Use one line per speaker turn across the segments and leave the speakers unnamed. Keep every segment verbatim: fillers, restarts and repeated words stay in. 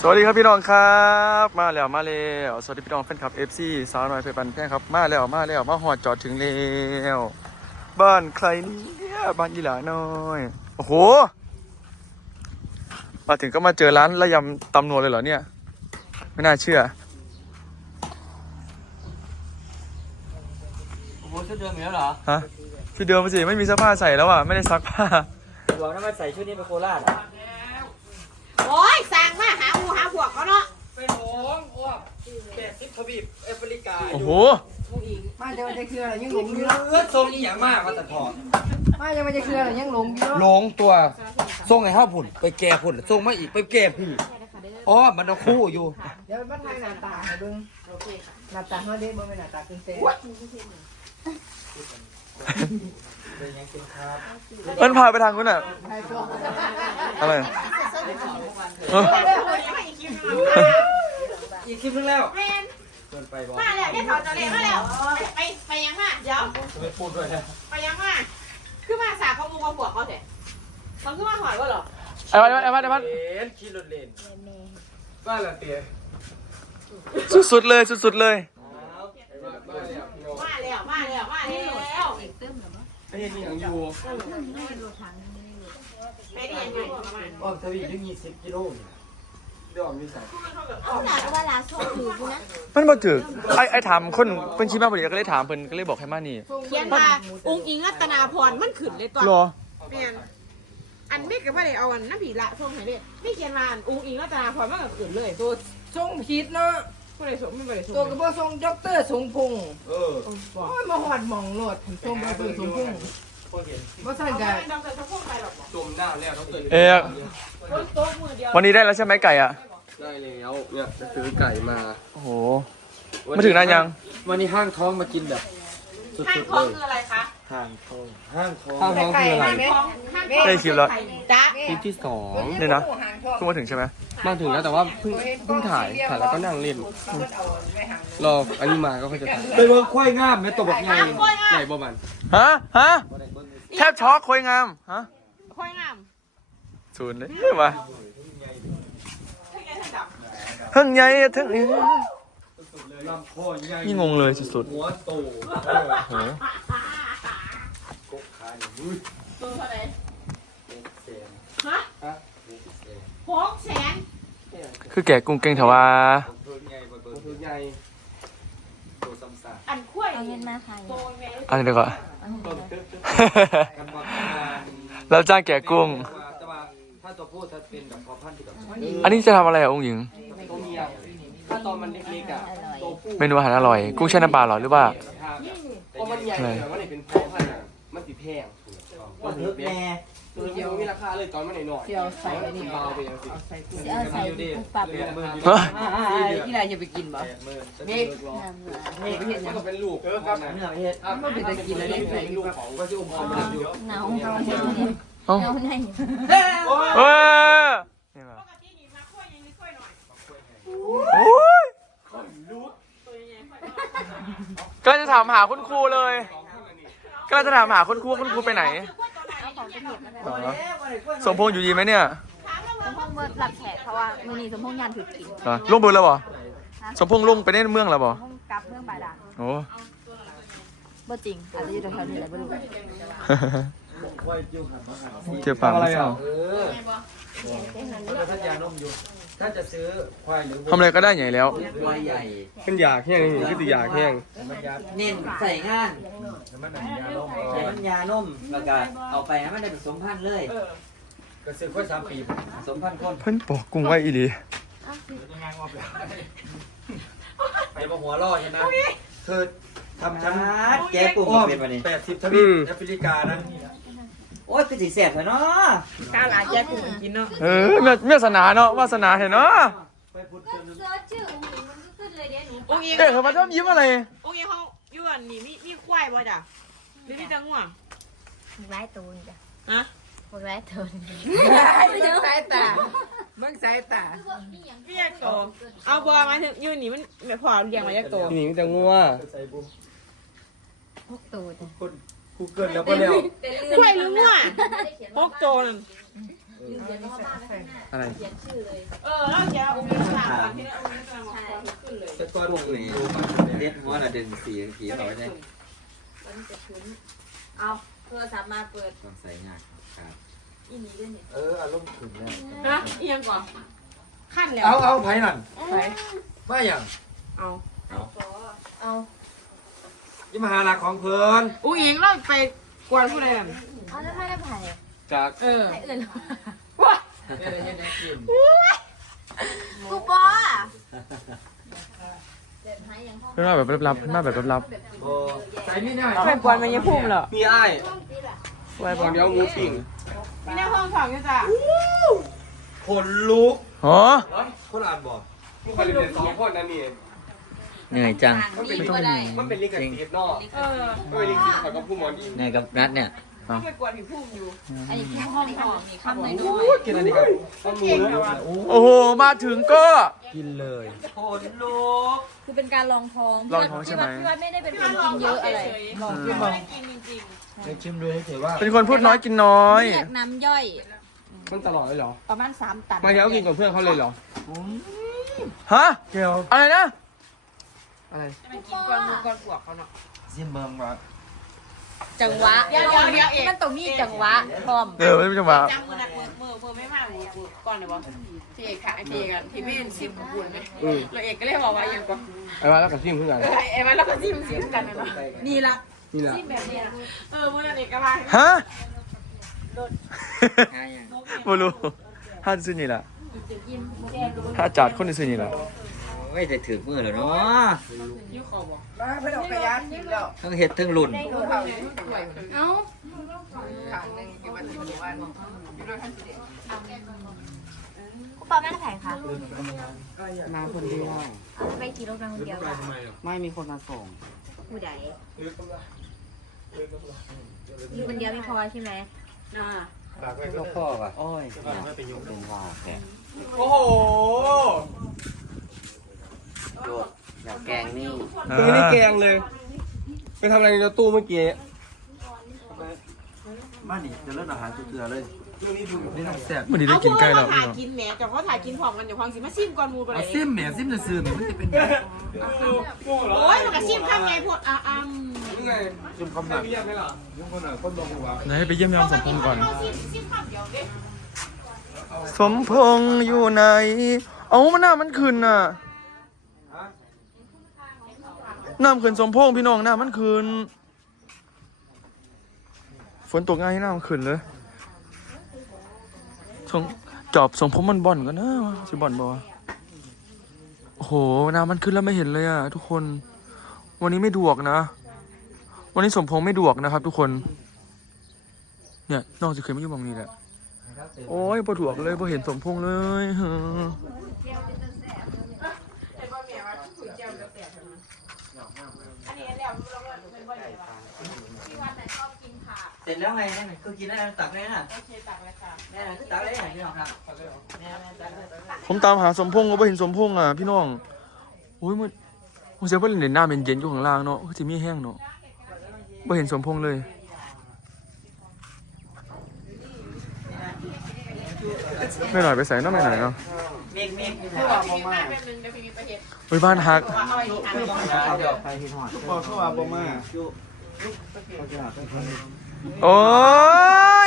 วัสดีครับพี่น้องครับมาแล้วมาแล้วสวัสดีพี่น้องแฟนคลับ เอฟ ซี สาวน้อยเพชรบันแพงครับมาแล้วมาแล้วมาหอดจอดถึงแล้วบ้านใครเนี่ยบ้านยีหลาน้อยโอ้โหมาถึงก็มาเจอร้านระยำตำนวลเลยเหรอเนี่ยไม่น่าเชื่อ
โอ้โหชุดเดิมอยู่แล้วเหรอ
ฮะชุดเดิมสิไม่มีเสื้อผ้าใส่แล้วอ่ะไม่ได้ซักผ้า
บอกนะว่าใส่ชุดนี้ไปโคราช
โอ้ยสั่งมาหาหูหาพวกเขาเนาะ
เป็นหงส์อ้วกแปดสิบทวีปแอฟริกา
โอ้โห
มาจะมาจะคืออะไรยังหลงอยู่
เลือดทรงนี้อย่างมากมาแต่พอ
มาจะมาจะคืออะไรยังหลงอยู่
หลงตัวทรงไอ้ห้าผุ่นไปแก่ผุ่นทรงมาอีกไปแก่ผุ่นอ๋อมันต้องคู่อยู่
เดี๋ยวมาทายหน้าตาให้เบิ่งหน้าตาเขาเด้บ่แม่นหน้าตาเต็มเต็ม
มันพาไปทางนู้นอ่ะอะไรเออ
อีกคลิปนึงแล้ว
เกินไปบอกมาแล้วได้ถอดจะเล่นมาแล้วไปไปยังมาเดี๋ยว
ไปพูดด้วยนะ
ไปยังมาคือมาสาเขามูเขาพวกเขาเถอะมันคือมาหอยว่าหรอ
ไอ้บ้านไอ้บ้านไอ้บ้าน
เลนขี่รถเลนบ้านละเตีย
สุดๆเลยสุดๆเลย
มาแล้วมาแล้วมาแล้ว
ไม่เห็นอย่างอยู่
ไม่ได้ยังอยู่ประมาณ
อ๋อทวีปยังยี่สิบกิโลเดี๋ยวมีสาย
เอาหนาว่าลาโซ่ถือกูนะ
มันบ่ถึกไอ้ไอ้ถามคนเพิ่นชี้มาพอดีก็เลยถามเพิ่นก็เลยบอกให้มานี่
เขียนมาองค์อิงรัตนาพรมันขึ้นเลยตัว
หรอ
เปลี่ยนอันไม่กับว่าได้เอาอันน้ำผีละส่งให้เด็ดไม่เขียนมาองค์อิงรัตนาพรมันก็ขึ้นเลยตัว
ทรงผิดเนาะ
ผู้ใดส่งไม่ได้ส่ง
ตัวก็บ่ทรงด็อกเตอร์สงพงษ์
เออ
โอ้ยมาหอดหม่องโลดทรงบ่เบิ่งสงพงษ์บ่ซั่นก็
จุ่มหน้าแล้วต้องเกิด
เอ๊ะวันนี้ได้แล้วใช่ไหมไก่อ่ะ
ได้แล้วเนี่ยจะซื้อไก่มา
โอ้โหมาถึงนานยัง
วันนี้ห้างท้องมากินแบบสุดๆเลย
ห้างท้องคืออะไรคะ
ห้างท้องห้างท้องห้างท้องคืออะไร
ได้คลิปแล้ว
จ้า
คลิปที่สอง
นี่นะเพิ่งมาถึงใช่ไหม
มาถึงแล้วแต่ว่าเพิ่งเพิ่งถ่ายถ่ายแล้วก็นั่งเล่นรออันนี้มาก็ค่อยจะถ่ายไปเวิร์กควายงามไหมตัวแบบใหญ่ใหญ่บ่มัน
ฮะฮะแทบช็อกคุยงามฮะ
คุยงาม
ศูนย์เลยมาเพิ่งใหญ่ถึงนี่งงเลยสุดๆ
หัวโต
โห
ตัวเท่าไหร่ฮะหกแสน
คือแกกุ้งเก่งเถอะว่า
อันคุ้ย
เอาเงินมาค่ะ
อะไรเดี๋ยวก่อนเราจ้างแกกุ้ง
ถ้าตัวผู้ถ้าเป็นแบบพอพันธุ์แบบ
อันนี้จะทำอะไรอ่ะองค์หญิง
ตัวเมียถ้าตอนมันเล็กๆอ่ะตัวผู้
เมนูอาหารอร่อยกุ้งแช่น้ำปลาหรอหรือว่า
พอมันใหญ่แต่ว่านี่เป็นพ่อพันธุ์อ่ะมันติดแพงมันเยอะแน่ตัวเดียวมีราคาเลยตอนมันหน่อยๆ
เสี่ยวใส่นี่
เบาไปยังสิ
เอาใส่กุ้งปรับเลย
ที่ไหนจะไปกินบ่นี่นี่ไปเฮ็ดหยัง
ก็เป็นลูกเออครับเนื้อเฮ็ด
มันเป็นจะกินแล้วนี่ใส่
ลูกของก็จะอุ้มของมันอยู่
หนาวหนาวหนาวไหน
เออปกตินี่มาคุยยังมีคุยหน่อยโอ้ยก็จะถามหาคุณครูเลยก็จะถามหาคุณครูคุณครูไปไหนสมพงษ์อยู่ดีไหมเนี่ย
สมพงษ์เบิร์ดหลับแขกเพราะว่ามือนี้สมพงษ์ยันถือกิน
ลงเบอร์แล้วบ่สมพงษ์ลงไปในเมืองแล้วบ่
กลับเมืองบาดาล
โอ้
เบอร์จริงอาจจะอยู่แถวนี้แหละไม่รู้
เจ็บปากไม่เศร้า
ท่านยานมอยู่ท่านจะซื้อควายหรือ
ทำอะไรก็ได้ใหญ่แล้ว
ควายใหญ่
ขึ้นยาแห้งนี่ขึ้นยาแห้ง
เน้นใส่งานใส่น้ำยานมแล้วก็เอาไปให้มันได้ผสมพันธุ์เลย
ก็ซื้อควายสามปี
ผสมพันธุ์คน
เพิ่นปอกกุ้งไว้อีหลี
ไปมาหัวล่อใช่ไหมเธอทำชั้น
แกกุ้งเป็นวันนี้
แปดสิบทวีปแอฟริกานะ
โอ้ยคือสีแสบเลยเนาะ
กาลาแยกกุ้งกินเนาะ
เออเมียสนาเนาะวาสนาเห็นเนาะ
องค์อิง
เอ๊ะเขามาชอบยิ้มอะไร
องค์อิงเขาอยู่อันนี้มีมีควายบ่จ้ะหรือมีจังหวะ
มึงไล่ตัวจ้ะ
ฮะ
มึงไล่ตัว
มึงสายตามึงสายตา
พี่ยักษ์โตเอาบัวมาถึงยืนนี่มันแบบพอเรียงมายักษ์โต
นี่มันจะงัว
พกตัวจ้ะ
คนกูเกินแล้วก็แล้ว
ควายหรืองัวพกโจน
อะไร
เออแล้วเดี๋ยวอุ้งอิงหลังก่อนที่อุ้งอิงจะมาขอขึ้นเลย
จะก้อนพวกนี้เด็ดหัวละเดินสีผีเขาได้
เอาโทรศัพท์มาเปิด
ต้องใส่งานครับ
อีนี้ด้วยนี่
เอออารมณ์ขึ้นแล้ว
นะเอียงก่อนขั้นแล้ว
เอาเอาไผ่นั่น
ไป
มาอย่าง
เอา
เอา
ยี่มหาลักของเพิ่น
อุ้งอิงเราไปกวนผู้ใดนั่น
เอาแล้วไม่ได้ไผ่
จาก
เออ
ไผ่อื่น
ว้า
เฮ็ดเฮ็ดได้กิน
กูบอเด็ดให้ยังห้อง
เพื่อนมาแบบลับๆเพื่อนมาแบบลับ
โอ้ใส่ไม่ได้
ไปกวนมันยังพุ่มเหรอ
มีอ้ายไว้บอกเดี๋ยวงูปิ่ง
มีแนวห้องสองอยู่จ้ะ
คนลุก
ๆอ๋อ
คนอ่านบอกมึงไปเรียนสองคนนั่นนี่
เหนื่อยจัง
ดีกว่าได้
มันเป็นลิงกับสีนอก
เออ
มันเป็นลิงสีขาวกับผู้หมอนอีก
เหนื่อยกับนัดเนี่ย
ต้องไปกวนผีพุ่มอยู่
อันนี้คือห้องห้องนี่ข้ามในด้
โอ้
วย
กินอันนี้กับข้าวหมูเลย
โอ้โหมาถึงก็
กินเลย
คนลุก
คือเป็นการลองท้อง
ลองท้องใช่ไหม
พี่ว่าไม่ได้เป็นคนกินเยอะอะไร
ลองกินไม่ได้กินจริง
ให้ชิมดูให้เฉยว่า
เป็นคนพูดน้อยกินน้อย
เรียกน้ำย่อย
มันตลอดเลยเหรอ
ประมาณสามตัน
มาแล้วกินกับเพื่อนเขาเลยเหรอ
ฮะ
เกียว
อะไรนะ
อะไร
ๆจะไปกินกวนหมูกวนปวกเขาเนาะ
ซิมเบิงมา
จังหวะ
เดี๋ยวเดี๋ยวเดี๋ยวเอก
มันตรงนี้จังหวะพร้อม
เออไม่เป็นจังหวะ
จังมือหนักมือมือมือไม่มากมือมือก่อนเลยวะพี่เอกค่ะไอพี่เอกอะที่ไม่เห็นซิมของคุณไหมเราเอกก็เลยบอกว่าอย่างก่อน
ไอ้ว่าแล้วกับซิมเพื่อนกัน
เออไอ้มันแล้วก็ซิมซิมกันเนาะ
นี่ละ
นี่แหละ
ซิมแบบนี้นะเออมือนั่นเอกก็มา
ฮะ
ง่ายยัง
ไม่รู้ห้าซื้อนี่แหละถ้าจัดคนที่ซื้อนี่แหละ
ไม่จะถือมือเหรอเนาะ
ยิ้วคอบอก
มาเพิ่นเอาไปยากินแล้ว
ทั้งเห็ดทั้งหลุ่น
เอ้า
ขางนึงกินวันที่วันวันอยู่ด้วยกันสิ
กูปาไม่ได้แผงค่ะ
มาคนเดียว
เอาไปกี่รถมาคนเดียว
ไม่มีคนมาส่ง
ผู้ใดอยู่คนเดียวไม่พอใช่ไหม
น่า
ก็พ่อป่ะ
โอ้ยเป็นว่าแก
โอ้โห
โยกอยากแกงนี่
มึงนี่แกงเลย ไปทำอะไรในตู้เมื่อกี้
บ้านนี่จะเริ่มอาหารเกลือเลย
นี่ต้องแซ่บ
วันนี้ได้
เอา
กิน
พวก
ไก่แล้
เรา
ว
ถ่ายกินแหมกับเขาถ่ายกินพร้อมกันเดี๋ยวความสิมาซิมก่อนมูไปเล
เอา
ย
ซิมแหมซิมจะซื้อแหมมันจะเป็นแบบ
โอ้ยมันก็ซิมข้ามไงพวกอ่ะอ่ะ
นี่ไง
ซุ่มคำหนัก
เรียกไหมล่ะยุ่งคนหน่อยคนบอกกูว่า
เดี๋ยวให้ไปเยี่ยมยามสมพงษ์ก่อน
เขาซิมซิมข้ามเดียวเด้
สมพงษ์อยู่ไหน เอามันหน้ามันขึ้นน่ะน้ำขึ้นสมพงษ์พี่น้องหน้ามันขึ้นฝนตกง่ายให้น้ำมันขึ้นเลยสงจอบสมพงษ์มันบ่อนกันนะสิบ่อนบ่วะโอ้โหน้ำมันขึ้นแล้วไม่เห็นเลยอ่ะทุกคน วันนี้ไม่ดวกนะ วันนี้สมพงษ์ไม่ดวกนะครับ ทุกคน เนี่ยน้องจะเคยไม่อยู่ตรงนี้แหละ โอ้ยปวดหัวเลยพอเห็นสมพงษ์เลยเฮ้อ
เสร็จแล้วไงนั่นคือกินได้ตักได้น่ะ
โอเคตักเลยค่ะ
แน่นตักได้อย่างนี้หรอครับแน่ตักได้
ผมตามหาสมพงษ์ก็ไม่เห็นสมพงษ์อ่ะพี่น้องโอ้ยมันมันจะเพิ่งเห็นหน้าเป็นเย็นอยู่ข้างล่างเนาะคือจะมีแห้งเนาะไม่เห็นสมพงษ์เลยไม่หน่อยไปใส่เนาะไม่หน่อยเนาะ
เมฆเมฆ
เดี๋ยวพี่มีมาเป็นหนึ่งเดี๋ยวพี่มีประเห็ด
ไปบ้านฮัก
ว่าเอาไว้ที่ทาง
เดี๋ยว
ไปที่หอด
บอกเข้ามาบอกมา
โอ้ย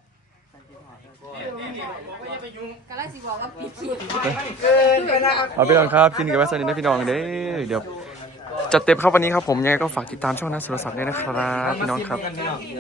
ก็ไล่สิบอกว่าปิดคลิป
เอาไปก่อนครับกินกับวัสดุนะพี่น้องเด้อเดี๋ยวจัดเต็มครับวันนี้ครับผมยังไงก็ฝากติดตามช่องนัทสุรศักดิ์ด้วยนะครับพี่น้องครับ